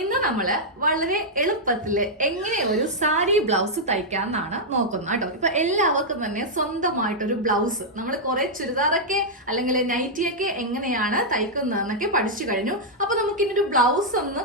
ഇന്ന് നമ്മള് വളരെ എളുപ്പത്തില് എങ്ങനെ ഒരു സാരി ബ്ലൗസ് തയ്ക്കാന്നാണ് നോക്കുന്നത് കേട്ടോ. ഇപ്പൊ എല്ലാവർക്കും തന്നെ സ്വന്തമായിട്ടൊരു ബ്ലൗസ് നമ്മൾ കുറെ ചുരിദാറൊക്കെ അല്ലെങ്കിൽ നൈറ്റിയൊക്കെ എങ്ങനെയാണ് തയ്ക്കുന്നതെന്നൊക്കെ പഠിച്ചു കഴിഞ്ഞു. അപ്പൊ നമുക്ക് ഇന്നൊരു ബ്ലൗസ് ഒന്ന്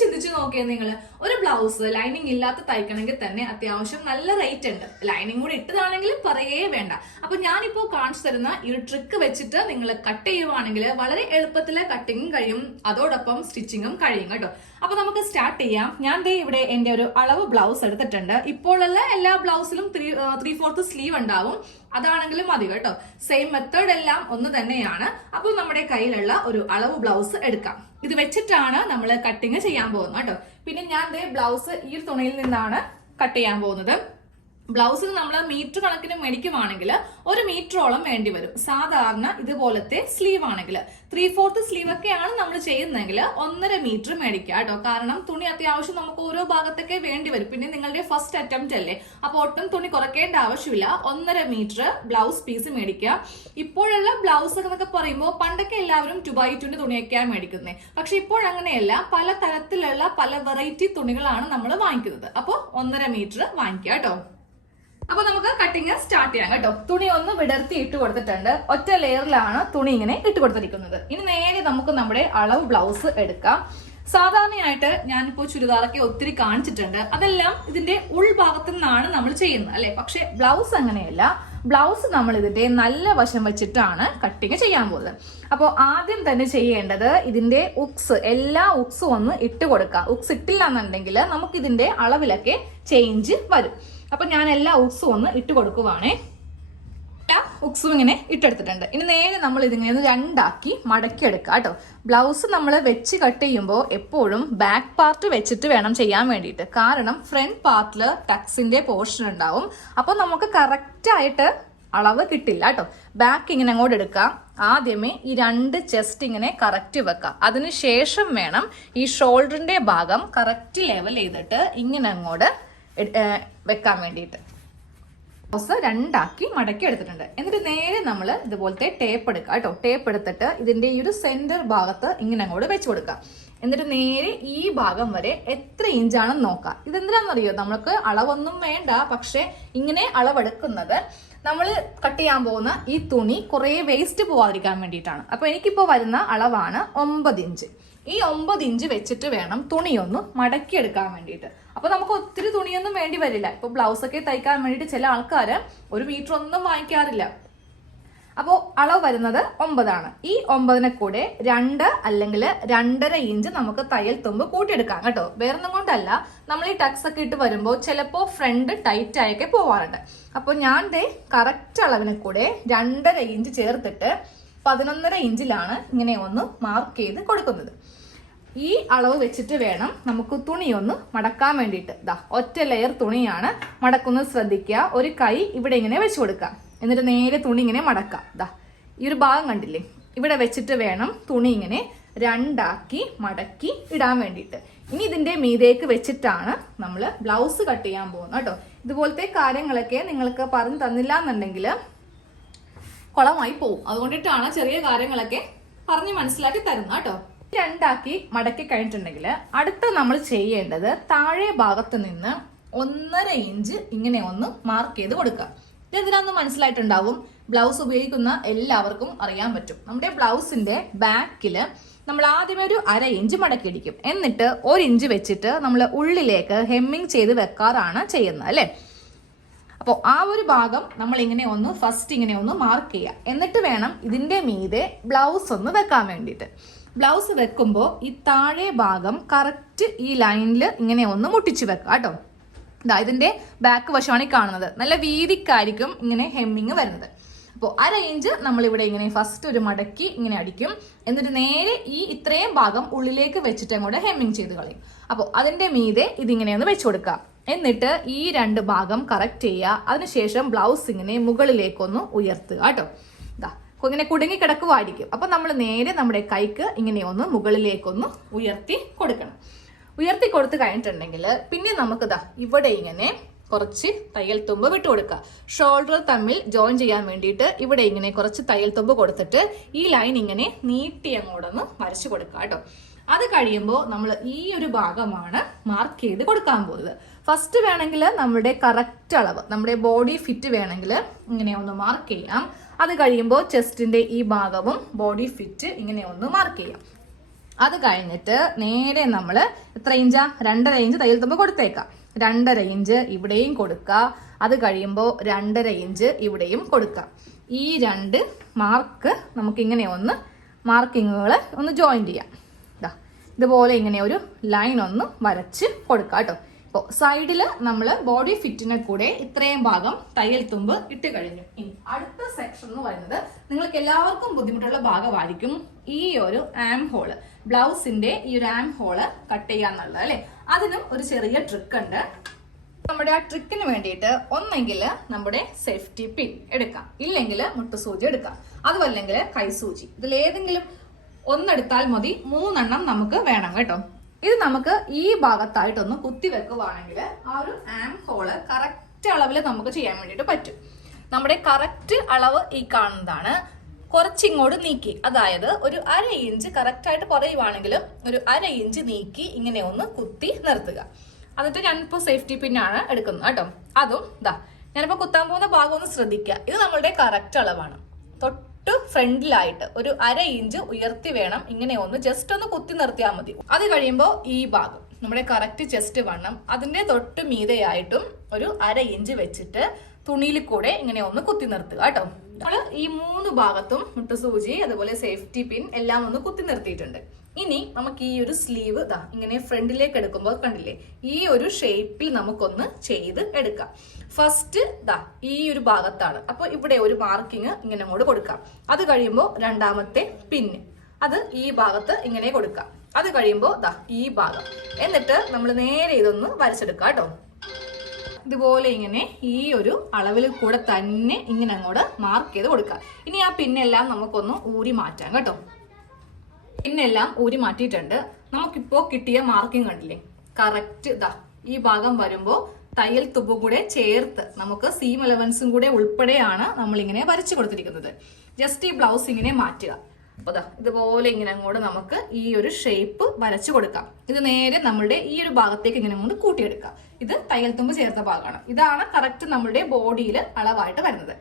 ചിന്തിച്ചു നോക്കിയേ നിങ്ങൾ. ഒരു ബ്ലൗസ് ലൈനിങ് ഇല്ലാത്ത തയ്ക്കണമെങ്കിൽ തന്നെ അത്യാവശ്യം നല്ല റേറ്റ് ഉണ്ട്. ലൈനിങ് കൂടി ഇട്ടതാണെങ്കിൽ പറയേ വേണ്ട. അപ്പൊ ഞാനിപ്പോ കാണിച്ചു തരുന്ന ഈ ഒരു ട്രിക്ക് വെച്ചിട്ട് നിങ്ങൾ കട്ട് ചെയ്യുവാണെങ്കിൽ വളരെ എളുപ്പത്തിൽ കട്ടിങ്ങും കഴിയും, അതോടൊപ്പം സ്റ്റിച്ചിങ്ങും കഴിയും കേട്ടോ. അപ്പൊ നമുക്ക് സ്റ്റാർട്ട് ചെയ്യാം. ഞാൻ ദേ ഇവിടെ എന്റെ ഒരു അളവ് ബ്ലൗസ് എടുത്തിട്ടുണ്ട്. ഇപ്പോഴുള്ള എല്ലാ ബ്ലൗസിലും 3/4 സ്ലീവ് ഉണ്ടാവും, അതാണെങ്കിലും മതി കേട്ടോ. സെയിം മെത്തേഡ് എല്ലാം ഒന്ന് തന്നെയാണ്. അപ്പൊ നമ്മുടെ കയ്യിലുള്ള ഒരു അളവ് ബ്ലൗസ് എടുക്കാം. ഇത് വെച്ചിട്ടാണ് നമ്മൾ കട്ടിങ് ചെയ്യാൻ പോകുന്നത് കേട്ടോ. പിന്നെ ഞാൻ ദേ ബ്ലൗസ് ഈ ഒരു തുണിയിൽ നിന്നാണ് കട്ട് ചെയ്യാൻ പോകുന്നത്. ബ്ലൗസിന് നമ്മൾ മീറ്റർ കണക്കിന് മേടിക്കുവാണെങ്കിൽ 1 മീറ്ററോളം വേണ്ടി വരും. സാധാരണ ഇതുപോലത്തെ സ്ലീവ് ആണെങ്കിൽ 3/4 സ്ലീവ് ഒക്കെയാണ് നമ്മൾ ചെയ്യുന്നതെങ്കിൽ 1.5 മീറ്റർ മേടിക്കുക കേട്ടോ. കാരണം തുണി അത്യാവശ്യം നമുക്ക് ഓരോ ഭാഗത്തൊക്കെ വേണ്ടി വരും. പിന്നെ നിങ്ങളുടെ ഫസ്റ്റ് അറ്റംപ്റ്റ് അല്ലേ, അപ്പൊ ഒട്ടും തുണി കുറയ്ക്കേണ്ട ആവശ്യമില്ല. 1.5 മീറ്റർ ബ്ലൗസ് പീസ് മേടിക്കുക. ഇപ്പോഴുള്ള ബ്ലൗസ് എന്നൊക്കെ പറയുമ്പോൾ പണ്ടൊക്കെ എല്ലാവരും 2x2 തുണിയൊക്കെയാണ് മേടിക്കുന്നത്. പക്ഷെ ഇപ്പോഴങ്ങനെയല്ല, പല തരത്തിലുള്ള പല വെറൈറ്റി തുണികളാണ് നമ്മൾ വാങ്ങിക്കുന്നത്. അപ്പോൾ 1.5 മീറ്റർ വാങ്ങിക്കുക കേട്ടോ. അപ്പൊ നമുക്ക് കട്ടിങ് സ്റ്റാർട്ട് ചെയ്യാം കേട്ടോ. തുണി ഒന്ന് വിടർത്തി ഇട്ട് കൊടുത്തിട്ടുണ്ട്. ഒറ്റ ലെയറിലാണ് തുണി ഇങ്ങനെ ഇട്ട് കൊടുത്തിരിക്കുന്നത്. ഇനി നേരെ നമുക്ക് നമ്മുടെ അളവ് ബ്ലൗസ് എടുക്കാം. സാധാരണയായിട്ട് ഞാനിപ്പോ ചുരിദാറൊക്കെ ഒത്തിരി കാണിച്ചിട്ടുണ്ട്. അതെല്ലാം ഇതിന്റെ ഉൾഭാഗത്തു നിന്നാണ് നമ്മൾ ചെയ്യുന്നത് അല്ലെ. പക്ഷെ ബ്ലൗസ് അങ്ങനെയല്ല. ബ്ലൗസ് നമ്മൾ ഇതിന്റെ നല്ല വശം വെച്ചിട്ടാണ് കട്ടിങ് ചെയ്യാൻ പോകുന്നത്. അപ്പോൾ ആദ്യം തന്നെ ചെയ്യേണ്ടത് ഇതിന്റെ ഉക്സ്, എല്ലാ ഉക്സും ഒന്ന് ഇട്ട് കൊടുക്കുക. ഉക്സ് ഇട്ടില്ല എന്നുണ്ടെങ്കിൽ നമുക്ക് ഇതിന്റെ അളവിലൊക്കെ ചേഞ്ച് വരും. അപ്പൊ ഞാൻ എല്ലാ ഉക്സും ഒന്ന് ഇട്ട് കൊടുക്കുവാണേ. എല്ലാ ഉക്സും ഇങ്ങനെ ഇട്ടെടുത്തിട്ടുണ്ട്. ഇനി നേരെ നമ്മൾ ഇതിങ്ങനെ 2ആക്കി മടക്കി എടുക്കുക കേട്ടോ. ബ്ലൗസ് നമ്മൾ വെച്ച് കട്ട് ചെയ്യുമ്പോൾ എപ്പോഴും ബാക്ക് പാർട്ട് വെച്ചിട്ട് വേണം ചെയ്യാൻ വേണ്ടിയിട്ട്. കാരണം ഫ്രണ്ട് പാർട്ടിൽ ടക്സിന്റെ പോർഷൻ ഉണ്ടാവും. അപ്പൊ നമുക്ക് കറക്റ്റ് ആയിട്ട് അളവ് കിട്ടില്ല കേട്ടോ. ബാക്ക് ഇങ്ങനെ അങ്ങോട്ട് എടുക്കാം. ആദ്യമേ ഈ 2 ചെസ്റ്റ് ഇങ്ങനെ കറക്റ്റ് വെക്കാം. അതിനുശേഷം വേണം ഈ ഷോൾഡറിന്റെ ഭാഗം കറക്റ്റ് ലെവൽ ചെയ്തിട്ട് ഇങ്ങനെ അങ്ങോട്ട് വെക്കാൻ വേണ്ടിയിട്ട്. ബ്ലൗസ് 2ആക്കി മടക്കി എടുത്തിട്ടുണ്ട്. എന്നിട്ട് നേരെ നമ്മൾ ഇതുപോലത്തെ ടേപ്പ് എടുക്കുക കേട്ടോ. ടേപ്പ് എടുത്തിട്ട് ഇതിന്റെ ഈ ഒരു സെന്റർ ഭാഗത്ത് ഇങ്ങനെ അങ്ങോട്ട് വെച്ച് കൊടുക്കുക. എന്നിട്ട് നേരെ ഈ ഭാഗം വരെ എത്ര ഇഞ്ചാണെന്ന് നോക്കാം. ഇതെന്തിനാണെന്നറിയോ, നമുക്ക് അളവൊന്നും വേണ്ട. പക്ഷെ ഇങ്ങനെ അളവെടുക്കുന്നത് നമ്മൾ കട്ട് ചെയ്യാൻ പോകുന്ന ഈ തുണി കുറെ വേസ്റ്റ് പോവാതിരിക്കാൻ വേണ്ടിയിട്ടാണ്. അപ്പൊ എനിക്കിപ്പോ വരുന്ന അളവാണ് 9 ഇഞ്ച്. ഈ 9 ഇഞ്ച് വെച്ചിട്ട് വേണം തുണിയൊന്ന് മടക്കിയെടുക്കാൻ വേണ്ടിയിട്ട്. അപ്പൊ നമുക്ക് ഒത്തിരി തുണിയൊന്നും വേണ്ടി വരില്ല. ഇപ്പൊ ബ്ലൗസ് ഒക്കെ തയ്ക്കാൻ വേണ്ടിയിട്ട് ചില ആൾക്കാര് 1 മീറ്റർ ഒന്നും വാങ്ങിക്കാറില്ല. അപ്പോൾ അളവ് വരുന്നത് 9 ആണ്. ഈ 9നെ കൂടെ 2 അല്ലെങ്കിൽ 2.5 ഇഞ്ച് നമുക്ക് തയ്യൽ തുമ്പ് കൂട്ടിയെടുക്കാം കേട്ടോ. വേറൊന്നും കൊണ്ടല്ല, നമ്മൾ ഈ ടക്സ് ഒക്കെ ഇട്ട് വരുമ്പോൾ ചിലപ്പോൾ ഫ്രണ്ട് ടൈറ്റ് ആയൊക്കെ പോവാറുണ്ട്. അപ്പൊ ഞാൻ കറക്റ്റ് അളവിനെ കൂടെ 2.5 ഇഞ്ച് ചേർത്തിട്ട് 11.5 ഇഞ്ചിലാണ് ഇങ്ങനെ ഒന്ന് മാർക്ക് ചെയ്ത് കൊടുക്കുന്നത്. ഈ അളവ് വെച്ചിട്ട് വേണം നമുക്ക് തുണി ഒന്ന് മടക്കാൻ വേണ്ടിയിട്ട്. ഒറ്റ ലെയർ തുണിയാണ് മടക്കുന്നത്, ശ്രദ്ധിക്കുക. ഒരു കൈ ഇവിടെ ഇങ്ങനെ വെച്ച് കൊടുക്കാം. എന്നിട്ട് നേരെ തുണി ഇങ്ങനെ മടക്കാം. ഈ ഒരു ഭാഗം കണ്ടില്ലേ, ഇവിടെ വെച്ചിട്ട് വേണം തുണി ഇങ്ങനെ 2ആക്കി മടക്കി ഇടാൻ വേണ്ടിയിട്ട്. ഇനി ഇതിന്റെ മീതേക്ക് വെച്ചിട്ടാണ് നമ്മൾ ബ്ലൗസ് കട്ട് ചെയ്യാൻ പോകുന്നത് കേട്ടോ. ഇതുപോലത്തെ കാര്യങ്ങളൊക്കെ നിങ്ങൾക്ക് പറഞ്ഞു തന്നില്ല എന്നുണ്ടെങ്കിൽ കുളമായി പോവും. അതുകൊണ്ടിട്ടാണ് ചെറിയ കാര്യങ്ങളൊക്കെ പറഞ്ഞ് മനസ്സിലാക്കി തരുന്നത് കേട്ടോ. 2ആക്കി മടക്കി കഴിഞ്ഞിട്ടുണ്ടെങ്കിൽ അടുത്ത നമ്മൾ ചെയ്യേണ്ടത് താഴെ ഭാഗത്ത് നിന്ന് 1.5 ഇഞ്ച് ഇങ്ങനെ ഒന്ന് മാർക്ക് ചെയ്ത് കൊടുക്കുക. ഇതെന്തിനാന്ന് മനസ്സിലായിട്ടുണ്ടാവും. ബ്ലൗസ് ഉപയോഗിക്കുന്ന എല്ലാവർക്കും അറിയാൻ പറ്റും. നമ്മുടെ ബ്ലൗസിന്റെ ബാക്കിൽ നമ്മൾ ആദ്യമേ ഒരു 1/2 ഇഞ്ച് മടക്കിയടിക്കും. എന്നിട്ട് 1 ഇഞ്ച് വെച്ചിട്ട് നമ്മൾ ഉള്ളിലേക്ക് ഹെമ്മിങ് ചെയ്ത് വെക്കാറാണ് ചെയ്യുന്നത് അല്ലെ. അപ്പോൾ ആ ഒരു ഭാഗം നമ്മൾ ഇങ്ങനെ ഒന്ന് ഫസ്റ്റ് ഇങ്ങനെ ഒന്ന് മാർക്ക് ചെയ്യുക. എന്നിട്ട് വേണം ഇതിന്റെ മീതെ ബ്ലൗസ് ഒന്ന് വെക്കാൻ വേണ്ടിയിട്ട്. ബ്ലൗസ് വെക്കുമ്പോൾ ഈ താഴെ ഭാഗം കറക്റ്റ് ഈ ലൈനിൽ ഇങ്ങനെ ഒന്ന് മുട്ടിച്ച് വെക്കുക കേട്ടോ. ഇതിന്റെ ബാക്ക് വശമാണ് ഈ കാണുന്നത്. നല്ല വീതിക്കായിരിക്കും ഇങ്ങനെ ഹെമ്മിങ് വരുന്നത്. അപ്പോൾ 1/2 ഇഞ്ച് നമ്മൾ ഇവിടെ ഇങ്ങനെ ഫസ്റ്റ് ഒരു മടക്കി ഇങ്ങനെ അടിക്കും. എന്നിട്ട് നേരെ ഈ ഇത്രയും ഭാഗം ഉള്ളിലേക്ക് വെച്ചിട്ട് അങ്ങോട്ട് ഹെമ്മിങ് ചെയ്ത് കളയും. അപ്പോൾ അതിന്റെ മീതെ ഇതിങ്ങനെ ഒന്ന് വെച്ചു കൊടുക്കുക. എന്നിട്ട് ഈ 2 ഭാഗം കറക്റ്റ് ചെയ്യുക. അതിനുശേഷം ബ്ലൗസ് ഇങ്ങനെ മുകളിലേക്കൊന്ന് ഉയർത്തുക കേട്ടോ. ഇങ്ങനെ കുടുങ്ങി കിടക്കുവായിരിക്കും. അപ്പൊ നമ്മൾ നേരെ നമ്മുടെ കൈക്ക് ഇങ്ങനെ ഒന്ന് മുകളിലേക്കൊന്ന് ഉയർത്തി കൊടുക്കണം. ഉയർത്തി കൊടുത്തു കഴിഞ്ഞിട്ടുണ്ടെങ്കിൽ പിന്നെ നമുക്ക് ഇവിടെ ഇങ്ങനെ കുറച്ച് തയ്യൽ തുമ്പ് വിട്ടു കൊടുക്കുക. ഷോൾഡർ തമ്മിൽ ജോയിൻ ചെയ്യാൻ വേണ്ടിയിട്ട് ഇവിടെ ഇങ്ങനെ കുറച്ച് തയ്യൽ തുമ്പ് കൊടുത്തിട്ട് ഈ ലൈൻ ഇങ്ങനെ നീട്ടി അങ്ങോട്ടൊന്ന് വരച്ചു കൊടുക്കുക കേട്ടോ. അത് കഴിയുമ്പോൾ നമ്മൾ ഈ ഒരു ഭാഗമാണ് മാർക്ക് ചെയ്ത് കൊടുക്കാൻ പോകുന്നത്. ഫസ്റ്റ് വേണമെങ്കിൽ നമ്മുടെ കറക്റ്റ് അളവ്, നമ്മുടെ ബോഡി ഫിറ്റ് വേണമെങ്കിൽ ഇങ്ങനെ ഒന്ന് മാർക്ക് ചെയ്യാം. അത് കഴിയുമ്പോൾ ചെസ്റ്റിന്റെ ഈ ഭാഗവും ബോഡി ഫിറ്റ് ഇങ്ങനെ ഒന്ന് മാർക്ക് ചെയ്യാം. അത് കഴിഞ്ഞിട്ട് നേരെ നമ്മൾ എത്ര ഇഞ്ചാ, 2.5 ഇഞ്ച് തയ്യൽ തുമ്പ് കൊടുത്തേക്കാം. 2.5 ഇഞ്ച് ഇവിടെയും കൊടുക്കുക. അത് കഴിയുമ്പോൾ 2.5 ഇഞ്ച് ഇവിടെയും കൊടുക്കുക. ഈ 2 മാർക്ക് നമുക്ക് ഇങ്ങനെ ഒന്ന് മാർക്കിങ്ങുകൾ ഒന്ന് ജോയിൻ ചെയ്യാം. ഇതുപോലെ ഇങ്ങനെ ഒരു ലൈൻ ഒന്ന് വരച്ച് കൊടുക്കുക കേട്ടോ. ഇപ്പോൾ സൈഡിൽ നമ്മൾ ബോഡി ഫിറ്റിനെ കൂടെ ഇത്രയും ഭാഗം തയ്യൽ തുമ്പ് ഇട്ട് കഴിഞ്ഞു. ഇനി അടുത്ത സെക്ഷൻ എന്ന് പറയുന്നത് നിങ്ങൾക്ക് എല്ലാവർക്കും ബുദ്ധിമുട്ടുള്ള ഭാഗമായിരിക്കും ഈ ഒരു ആം ഹോള്. ബ്ലൗസിന്റെ ഈ ഒരു ആം ഹോള് കട്ട് ചെയ്യാന്നുള്ളത് അല്ലെ. അതിനും ഒരു ചെറിയ ട്രിക്ക് ഉണ്ട്. നമ്മുടെ ആ ട്രിക്കിന് വേണ്ടിയിട്ട് ഒന്നെങ്കിൽ നമ്മുടെ സേഫ്റ്റി പിൻ എടുക്കാം, ഇല്ലെങ്കിൽ മുട്ടുസൂചി എടുക്കാം, അതുമല്ലെങ്കിൽ കൈസൂചി. ഇതിലേതെങ്കിലും ഒന്നെടുത്താൽ മതി. 3 എണ്ണം നമുക്ക് വേണം കേട്ടോ. ഇത് നമുക്ക് ഈ ഭാഗത്തായിട്ടൊന്ന് കുത്തി വെക്കുവാണെങ്കിൽ ആ ഒരു ആം ഹോള് കറക്റ്റ് അളവിൽ നമുക്ക് ചെയ്യാൻ വേണ്ടിയിട്ട് പറ്റും. നമ്മുടെ കറക്റ്റ് അളവ് ഈ കാണുന്നതാണ്. കുറച്ചിങ്ങോട്ട് നീക്കി, അതായത് ഒരു 1/2 ഇഞ്ച് കറക്റ്റ് ആയിട്ട് പറയുവാണെങ്കിലും ഒരു 1/2 ഇഞ്ച് നീക്കി ഇങ്ങനെ ഒന്ന് കുത്തി നിർത്തുക. എന്നിട്ട് ഞാനിപ്പോ സേഫ്റ്റി പിന്നാണ് എടുക്കുന്നത് കേട്ടോ. അതും ഞാനിപ്പോ കുത്താൻ പോകുന്ന ഭാഗം ഒന്ന് ശ്രദ്ധിക്കുക. ഇത് നമ്മളുടെ കറക്റ്റ് അളവാണ്. തൊട്ട് ഫ്രണ്ടിലായിട്ട് ഒരു 1/2 ഇഞ്ച് ഉയർത്തി വേണം ഇങ്ങനെ ഒന്ന് ജസ്റ്റ് ഒന്ന് കുത്തി നിർത്തിയാൽ മതി. അത് കഴിയുമ്പോൾ ഈ ഭാഗം നമ്മുടെ കറക്റ്റ് ചെസ്റ്റ് വണ്ണം അതിന്റെ തൊട്ട് മീതെയായിട്ടും ഒരു 1/2 ഇഞ്ച് വെച്ചിട്ട് തുണിയിൽ കൂടെ ഇങ്ങനെ ഒന്ന് കുത്തി നിർത്തുക കേട്ടോ. നമ്മൾ ഈ 3 ഭാഗത്തും മുട്ടുസൂചി അതുപോലെ സേഫ്റ്റി പിൻ എല്ലാം ഒന്ന് കുത്തി നിർത്തിയിട്ടുണ്ട്. ഇനി നമുക്ക് ഈ ഒരു സ്ലീവ് ഇങ്ങനെ ഫ്രണ്ടിലേക്ക് എടുക്കുമ്പോൾ കണ്ടില്ലേ, ഈ ഒരു ഷേപ്പിൽ നമുക്കൊന്ന് ചെയ്ത് എടുക്കാം. ഫസ്റ്റ് ഈ ഒരു ഭാഗത്താണ്. അപ്പൊ ഇവിടെ ഒരു മാർക്കിങ് ഇങ്ങനെ അങ്ങോട്ട് കൊടുക്കാം. അത് കഴിയുമ്പോൾ രണ്ടാമത്തെ പിന്ന് അത് ഈ ഭാഗത്ത് ഇങ്ങനെ കൊടുക്കാം. അത് കഴിയുമ്പോൾ ഈ ഭാഗം, എന്നിട്ട് നമ്മൾ നേരെ ഇതൊന്ന് വരച്ചെടുക്കാം കേട്ടോ. ഇതുപോലെ ഇങ്ങനെ ഈ ഒരു അളവിൽ കൂടെ തന്നെ ഇങ്ങനെ അങ്ങോട്ട് മാർക്ക് ചെയ്ത് കൊടുക്കാം. ഇനി ആ പിന്നെല്ലാം നമുക്കൊന്ന് ഊരി മാറ്റാം കേട്ടോ. പിന്നെല്ലാം ഊരി മാറ്റിയിട്ടുണ്ട്. നമുക്കിപ്പോ കിട്ടിയ മാർക്കിംഗ് കണ്ടില്ലേ, കറക്റ്റ് ഈ ഭാഗം വരുമ്പോ തയ്യൽ തുമ്പും കൂടെ ചേർത്ത് നമുക്ക് സീം അലവൻസും കൂടെ ഉൾപ്പെടെയാണ് നമ്മളിങ്ങനെ വരച്ചു കൊടുത്തിരിക്കുന്നത്. ജസ്റ്റ് ഈ ബ്ലൗസ് ഇങ്ങനെ മാറ്റുക. അപ്പൊ ഇതുപോലെ ഇങ്ങനെ അങ്ങോട്ട് നമുക്ക് ഈ ഒരു ഷേപ്പ് വരച്ചു കൊടുക്കാം. ഇത് നേരെ നമ്മളുടെ ഈ ഒരു ഭാഗത്തേക്ക് ഇങ്ങനെ കൊണ്ട് കൂട്ടിയെടുക്കാം. ഇത് തയ്യൽ തുമ്പ് ചേർത്ത ഭാഗമാണ്. ഇതാണ് കറക്റ്റ് നമ്മളുടെ ബോഡിയിൽ അളവായിട്ട് വരുന്നത്.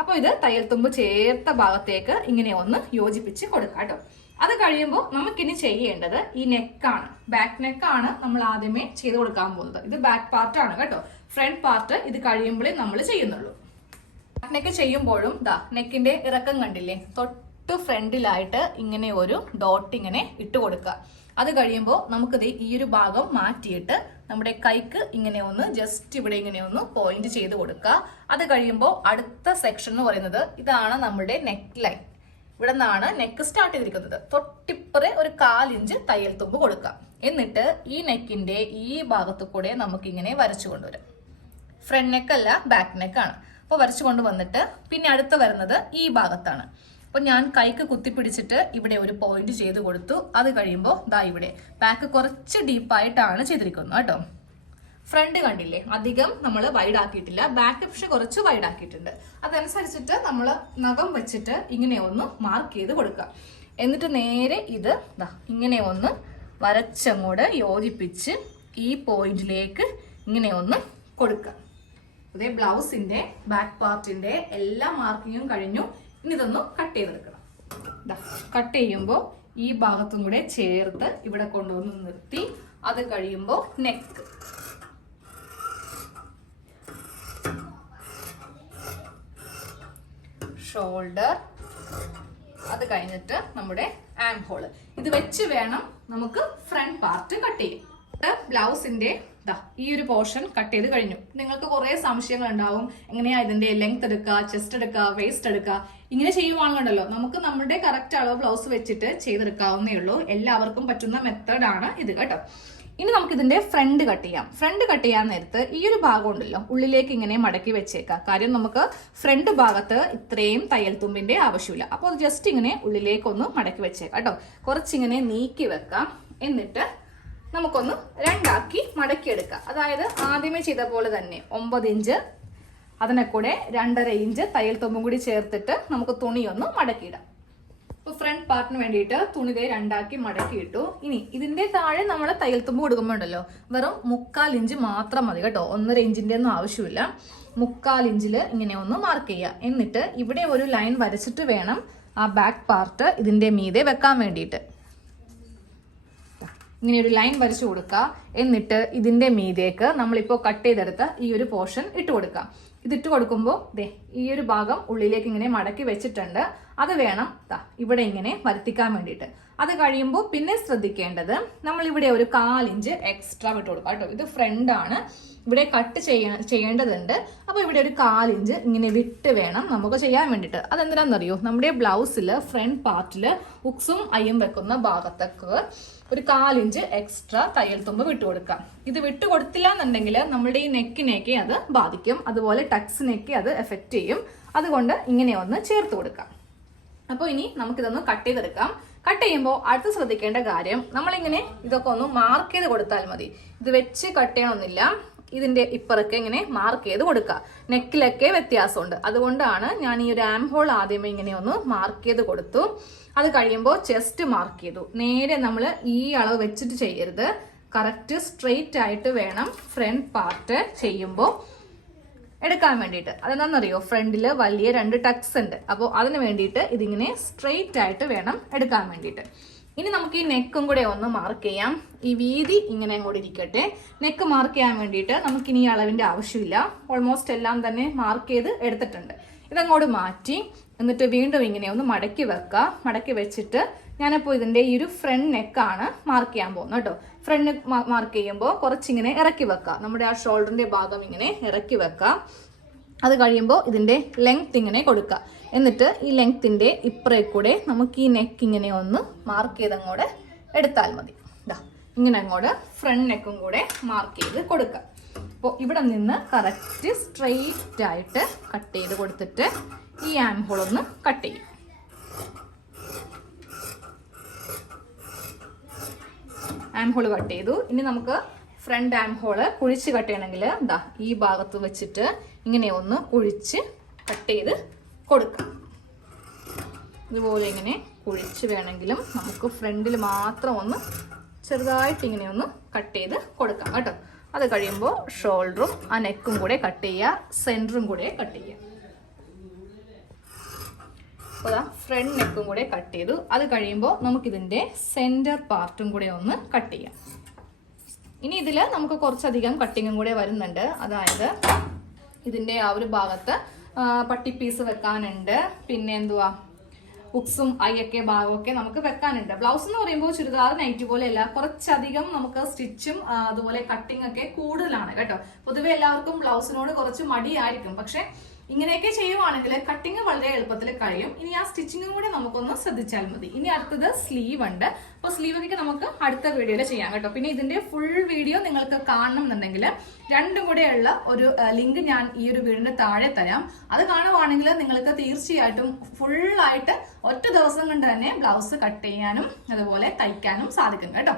അപ്പൊ ഇത് തയ്യൽ തുമ്പ് ചേർത്ത ഭാഗത്തേക്ക് ഇങ്ങനെ ഒന്ന് യോജിപ്പിച്ച് കൊടുക്കാം കേട്ടോ. അത് കഴിയുമ്പോൾ നമുക്കിനി ചെയ്യേണ്ടത് ഈ നെക്കാണ്. ബാക്ക് നെക്കാണ് നമ്മൾ ആദ്യമേ ചെയ്ത് കൊടുക്കാൻ പോകുന്നത്. ഇത് ബാക്ക് പാർട്ടാണ് കേട്ടോ. ഫ്രണ്ട് പാർട്ട് ഇത് കഴിയുമ്പോഴേ നമ്മൾ ചെയ്യുന്നുള്ളൂ. ബാക്ക് നെക്ക് ചെയ്യുമ്പോഴും നെക്കിന്റെ ഇറക്കം കണ്ടില്ലേ, തൊട്ട് ഫ്രണ്ടിലായിട്ട് ഇങ്ങനെ ഒരു ഡോട്ട് ഇങ്ങനെ ഇട്ട് കൊടുക്കുക. അത് കഴിയുമ്പോൾ നമുക്കിത് ഈ ഒരു ഭാഗം മാറ്റിയിട്ട് നമ്മുടെ കൈക്ക് ഇങ്ങനെ ഒന്ന് ജസ്റ്റ് ഇവിടെ ഇങ്ങനെ ഒന്ന് പോയിന്റ് ചെയ്ത് കൊടുക്കുക. അത് കഴിയുമ്പോൾ അടുത്ത സെക്ഷൻ എന്ന് പറയുന്നത് ഇതാണ് നമ്മുടെ നെക്ക് ലൈൻ. ഇവിടെ നിന്നാണ് നെക്ക് സ്റ്റാർട്ട് ചെയ്തിരിക്കുന്നത്. തൊട്ടിപ്പുറേ ഒരു 1/4 ഇഞ്ച് തയ്യൽ തുമ്പ് കൊടുക്കാം. എന്നിട്ട് ഈ നെക്കിന്റെ ഈ ഭാഗത്തു കൂടെ നമുക്ക് ഇങ്ങനെ വരച്ചു കൊണ്ടുവരാം. ഫ്രണ്ട് നെക്ക് അല്ല, ബാക്ക് നെക്കാണ്. അപ്പോൾ വരച്ചു കൊണ്ടുവന്നിട്ട് പിന്നെ അടുത്ത് വരുന്നത് ഈ ഭാഗത്താണ്. അപ്പൊ ഞാൻ കൈക്ക് കുത്തിപ്പിടിച്ചിട്ട് ഇവിടെ ഒരു പോയിന്റ് ചെയ്ത് കൊടുത്തു. അത് കഴിയുമ്പോൾ ഇവിടെ ബാക്ക് കുറച്ച് ഡീപ്പായിട്ടാണ് ചെയ്തിരിക്കുന്നത് കേട്ടോ. ഫ്രണ്ട് കണ്ടില്ലേ, അധികം നമ്മൾ വൈഡ് ആക്കിയിട്ടില്ല. ബാക്ക് പക്ഷെ കുറച്ച് വൈഡ് ആക്കിയിട്ടുണ്ട്. അതനുസരിച്ചിട്ട് നമ്മൾ നഖം വെച്ചിട്ട് ഇങ്ങനെ ഒന്ന് മാർക്ക് ചെയ്ത് കൊടുക്കുക. എന്നിട്ട് നേരെ ഇത് ഇങ്ങനെ ഒന്ന് വരച്ചങ്ങോട്ട് യോജിപ്പിച്ച് ഈ പോയിന്റിലേക്ക് ഇങ്ങനെ ഒന്ന് കൊടുക്കുക. അതേ ബ്ലൗസിന്റെ ബാക്ക് പാർട്ടിന്റെ എല്ലാ മാർക്കിങ്ങും കഴിഞ്ഞു. ഇനി ഇതൊന്ന് കട്ട് ചെയ്തെടുക്കണം. കട്ട് ചെയ്യുമ്പോൾ ഈ ഭാഗത്തും കൂടെ ചേർത്ത് ഇവിടെ കൊണ്ടുവന്ന് നിർത്തി. അത് കഴിയുമ്പോൾ നെക്ക്, ഷോൾഡർ, അത് കഴിഞ്ഞിട്ട് നമ്മുടെ ആം ഹോള്. ഇത് വെച്ച് വേണം നമുക്ക് ഫ്രണ്ട് പാർട്ട് കട്ട് ചെയ്യാം. ബ്ലൗസിന്റെ ഈ ഒരു പോർഷൻ കട്ട് ചെയ്ത് കഴിഞ്ഞു. നിങ്ങൾക്ക് കുറെ സംശയങ്ങൾ ഉണ്ടാവും. എങ്ങനെയാ ഇതിന്റെ ലെങ്ത് എടുക്കുക, ചെസ്റ്റ് എടുക്കുക, വേസ്റ്റ് എടുക്കുക. ഇങ്ങനെ ചെയ്യുവാണെന്നുണ്ടല്ലോ നമുക്ക് നമ്മുടെ കറക്റ്റ് അളവ് ബ്ലൗസ് വെച്ചിട്ട് ചെയ്തെടുക്കാവുന്നേ ഉള്ളൂ. എല്ലാവർക്കും പറ്റുന്ന മെത്തേഡാണ് ഇത് കേട്ടോ. ഇനി നമുക്ക് ഇതിന്റെ ഫ്രണ്ട് കട്ട് ചെയ്യാം. ഫ്രണ്ട് കട്ട് ചെയ്യാൻ നേരത്ത് ഈ ഒരു ഭാഗം ഉണ്ടല്ലോ ഉള്ളിലേക്ക് ഇങ്ങനെ മടക്കി വെച്ചേക്കാം. കാര്യം നമുക്ക് ഫ്രണ്ട് ഭാഗത്ത് ഇത്രയും തയ്യൽ തുമ്പിന്റെ ആവശ്യമില്ല. അപ്പോൾ ജസ്റ്റ് ഇങ്ങനെ ഉള്ളിലേക്കൊന്ന് മടക്കി വെച്ചേക്കാം കേട്ടോ. കുറച്ചിങ്ങനെ നീക്കി വെക്കാം. എന്നിട്ട് നമുക്കൊന്ന് രണ്ടാക്കി മടക്കിയെടുക്കാം. അതായത് ആദ്യമേ ചെയ്ത പോലെ തന്നെ 9 ഇഞ്ച് അതിനെ കൂടെ 2.5 ഇഞ്ച് തയ്യൽ തുമ്പും കൂടി ചേർത്തിട്ട് നമുക്ക് തുണിയൊന്ന് മടക്കിയിടാം. ഇപ്പൊ ഫ്രണ്ട് പാർട്ടിന് വേണ്ടിയിട്ട് തുണി ദേ രണ്ടാക്കി മടക്കി ഇട്ടു. ഇനി ഇതിന്റെ താഴെ നമ്മൾ തയ്യൽ തുമ്പ് കൊടുക്കുമ്പോണ്ടല്ലോ വെറും 1/4 ഇഞ്ച് മാത്രം മതി കേട്ടോ, 1.5 ഇഞ്ചിന്റെ ഒന്നും ആവശ്യമില്ല. 1/4 ഇഞ്ചില് ഇങ്ങനെ ഒന്ന് മാർക്ക് ചെയ്യുക. എന്നിട്ട് ഇവിടെ ഒരു ലൈൻ വരച്ചിട്ട് വേണം ആ ബാക്ക് പാർട്ട് ഇതിന്റെ മീതെ വെക്കാൻ വേണ്ടിയിട്ട്. ഇങ്ങനെ ഒരു ലൈൻ വരച്ചു കൊടുക്കുക. എന്നിട്ട് ഇതിന്റെ മീതേക്ക് നമ്മളിപ്പോൾ കട്ട് ചെയ്തെടുത്ത ഈ ഒരു പോർഷൻ ഇട്ട് കൊടുക്കാം. ഇതിട്ട് കൊടുക്കുമ്പോൾ ദേ ഈ ഒരു ഭാഗം ഉള്ളിലേക്ക് ഇങ്ങനെ മടക്കി വെച്ചിട്ടുണ്ട്. അത് വേണം ഇവിടെ ഇങ്ങനെ വരുത്തിക്കാൻ വേണ്ടിയിട്ട്. അത് കഴിയുമ്പോൾ പിന്നെ ശ്രദ്ധിക്കേണ്ടത് നമ്മൾ ഇവിടെ ഒരു 1/4 ഇഞ്ച് എക്സ്ട്രാ വിട്ട് കൊടുക്കാം കേട്ടോ. ഇത് ഫ്രണ്ട് ആണ്, ഇവിടെ കട്ട് ചെയ്യേണ്ടതുണ്ട്. അപ്പോൾ ഇവിടെ ഒരു 1/4 ഇഞ്ച് ഇങ്ങനെ വിട്ട് വേണം നമുക്ക് ചെയ്യാൻ വേണ്ടിയിട്ട്. അതെന്തിനാണെന്നറിയോ, നമ്മുടെ ബ്ലൗസിൽ ഫ്രണ്ട് പാർട്ടിൽ ഉക്സും അയ്യും വെക്കുന്ന ഭാഗത്തേക്ക് ഒരു 1/4 ഇഞ്ച് എക്സ്ട്രാ തയ്യൽ തുമ്പ് വിട്ടു കൊടുക്കാം. ഇത് വിട്ടു കൊടുത്തില്ല എന്നുണ്ടെങ്കിൽ നമ്മുടെ ഈ നെക്കിനേക്ക് അത് ബാധിക്കും, അതുപോലെ ടക്സിനേക്ക് അത് എഫക്റ്റ് ചെയ്യും. അതുകൊണ്ട് ഇങ്ങനെ ഒന്ന് ചേർത്ത് കൊടുക്കാം. അപ്പോൾ ഇനി നമുക്കിതൊന്ന് കട്ട് ചെയ്തെടുക്കാം. കട്ട് ചെയ്യുമ്പോൾ അടുത്ത് ശ്രദ്ധിക്കേണ്ട കാര്യം, നമ്മളിങ്ങനെ ഇതൊക്കെ ഒന്ന് മാർക്ക് ചെയ്ത് കൊടുത്താൽ മതി. ഇത് വെച്ച് കട്ട് ചെയ്യണമെന്നില്ല. ഇതിന്റെ ഇപ്പറൊക്കെ ഇങ്ങനെ മാർക്ക് ചെയ്ത് കൊടുക്കുക. നെക്കിലൊക്കെ വ്യത്യാസമുണ്ട്, അതുകൊണ്ടാണ് ഞാൻ ഈ ഒരു ആം ഹോൾ ആദ്യമേ ഇങ്ങനെ ഒന്ന് മാർക്ക് ചെയ്ത് കൊടുത്തു. അത് കഴിയുമ്പോൾ ചെസ്റ്റ് മാർക്ക് ചെയ്തു. നേരെ നമ്മൾ ഈ അളവ് വെച്ചിട്ട് ചെയ്യരുത്, കറക്റ്റ് സ്ട്രെയിറ്റ് ആയിട്ട് വേണം ഫ്രണ്ട് പാർട്ട് ചെയ്യുമ്പോൾ എടുക്കാൻ വേണ്ടിയിട്ട്. അതെന്താണെന്നറിയോ, ഫ്രണ്ടില് വലിയ 2 ടക്സ് ഉണ്ട്. അപ്പോൾ അതിന് വേണ്ടിയിട്ട് ഇതിങ്ങനെ സ്ട്രെയിറ്റ് ആയിട്ട് വേണം എടുക്കാൻ വേണ്ടിയിട്ട്. ഇനി നമുക്ക് ഈ നെക്കും കൂടെ ഒന്ന് മാർക്ക് ചെയ്യാം. ഈ വീതി ഇങ്ങനെ അങ്ങോട്ട് ഇരിക്കട്ടെ. നെക്ക് മാർക്ക് ചെയ്യാൻ വേണ്ടിയിട്ട് നമുക്കിനി ഈ അളവിന്റെ ആവശ്യമില്ല. ഓൾമോസ്റ്റ് എല്ലാം തന്നെ മാർക്ക് ചെയ്ത് എടുത്തിട്ടുണ്ട്. ഇതങ്ങോട്ട് മാറ്റി എന്നിട്ട് വീണ്ടും ഇങ്ങനെ ഒന്ന് മടക്കി വെക്കുക. മടക്കി വെച്ചിട്ട് ഞാനിപ്പോൾ ഇതിന്റെ ഈ ഒരു ഫ്രണ്ട് നെക്കാണ് മാർക്ക് ചെയ്യാൻ പോകുന്നത് കേട്ടോ. ഫ്രണ്ട് നെക്ക് മാർക്ക് ചെയ്യുമ്പോൾ കുറച്ചിങ്ങനെ ഇറക്കി വെക്കുക. നമ്മുടെ ആ ഷോൾഡറിന്റെ ഭാഗം ഇങ്ങനെ ഇറക്കി വെക്കുക. അത് കഴിയുമ്പോൾ ഇതിന്റെ ലെങ്ത് ഇങ്ങനെ കൊടുക്കുക. എന്നിട്ട് ഈ ലെങ്ത്തിന്റെ ഇപ്പറേ കൂടെ നമുക്ക് ഈ നെക്ക് ഇങ്ങനെ ഒന്ന് മാർക്ക് ചെയ്ത് അങ്ങോട്ട് എടുത്താൽ മതി. ഇങ്ങനെ അങ്ങോട്ട് ഫ്രണ്ട് നെക്കും കൂടെ മാർക്ക് ചെയ്ത് കൊടുക്കുക. അപ്പോൾ ഇവിടെ നിന്ന് കറക്റ്റ് സ്ട്രെയിറ്റ് ആയിട്ട് കട്ട് ചെയ്ത് കൊടുത്തിട്ട് ഈ ആം ഹോൾ ഒന്ന് കട്ട് ചെയ്യും. ആം ഹോൾ കട്ട് ചെയ്തു. ഇനി നമുക്ക് ഫ്രണ്ട് ആം ഹോള് കുഴിച്ച് കട്ട് ചെയ്യണമെങ്കിൽ ഈ ഭാഗത്ത് വെച്ചിട്ട് ഇങ്ങനെ ഒന്ന് കുഴിച്ച് കട്ട് ചെയ്ത് കൊടുക്കാം. ഇതുപോലെ ഇങ്ങനെ കുഴിച്ച് വേണമെങ്കിലും നമുക്ക് ഫ്രണ്ടിൽ മാത്രം ഒന്ന് ചെറുതായിട്ട് ഇങ്ങനെ ഒന്ന് കട്ട് ചെയ്ത് കൊടുക്കാം കേട്ടോ. അത് കഴിയുമ്പോൾ ഷോൾഡറും ആ നെക്കും കൂടെ കട്ട് ചെയ്യുക, സെൻറ്ററും കൂടെ കട്ട് ചെയ്യുക. അപ്പോൾ ഫ്രണ്ട് നെക്കും കൂടെ കട്ട് ചെയ്തു. അത് കഴിയുമ്പോൾ നമുക്കിതിൻ്റെ സെൻറ്റർ പാർട്ടും കൂടെ ഒന്ന് കട്ട് ചെയ്യാം. ഇനി ഇതിൽ നമുക്ക് കുറച്ചധികം കട്ടിങ്ങും കൂടെ വരുന്നുണ്ട്. അതായത് ഇതിൻ്റെ ആ ഒരു ഭാഗത്ത് പട്ടി പീസ് വെക്കാനുണ്ട്, പിന്നെ എന്തുവാ ഉക്സും അയ്യൊക്കെ ഭാഗമൊക്കെ നമുക്ക് വെക്കാനുണ്ട്. ബ്ലൗസ് എന്ന് പറയുമ്പോൾ ചുരിദാർ നൈറ്റ് പോലെയല്ല, കുറച്ചധികം നമുക്ക് സ്റ്റിച്ചും അതുപോലെ കട്ടിങ് ഒക്കെ കൂടുതലാണ് കേട്ടോ. പൊതുവെ എല്ലാവർക്കും ബ്ലൗസിനോട് കുറച്ച് മടിയായിരിക്കും, പക്ഷെ ഇങ്ങനെയൊക്കെ ചെയ്യുവാണെങ്കിൽ കട്ടിങ് വളരെ എളുപ്പത്തിൽ കഴിയും. ഇനി ആ സ്റ്റിച്ചിങ്ങും കൂടി നമുക്കൊന്ന് ശ്രദ്ധിച്ചാൽ മതി. ഇനി അടുത്തത് സ്ലീവ് ഉണ്ട്. അപ്പോൾ സ്ലീവ് ഒക്കെ നമുക്ക് അടുത്ത വീഡിയോയിൽ ചെയ്യാം കേട്ടോ. പിന്നെ ഇതിന്റെ ഫുൾ വീഡിയോ നിങ്ങൾക്ക് കാണണം എന്നുണ്ടെങ്കിൽ രണ്ടും കൂടെയുള്ള ഒരു ലിങ്ക് ഞാൻ ഈ ഒരു വീടിന്റെ താഴെ തരാം. അത് കാണുവാണെങ്കിൽ നിങ്ങൾക്ക് തീർച്ചയായിട്ടും ഫുള്ളായിട്ട് ഒറ്റ ദിവസം കൊണ്ട് തന്നെ ബ്ലൗസ് കട്ട് ചെയ്യാനും അതുപോലെ തയ്ക്കാനും സാധിക്കും കേട്ടോ.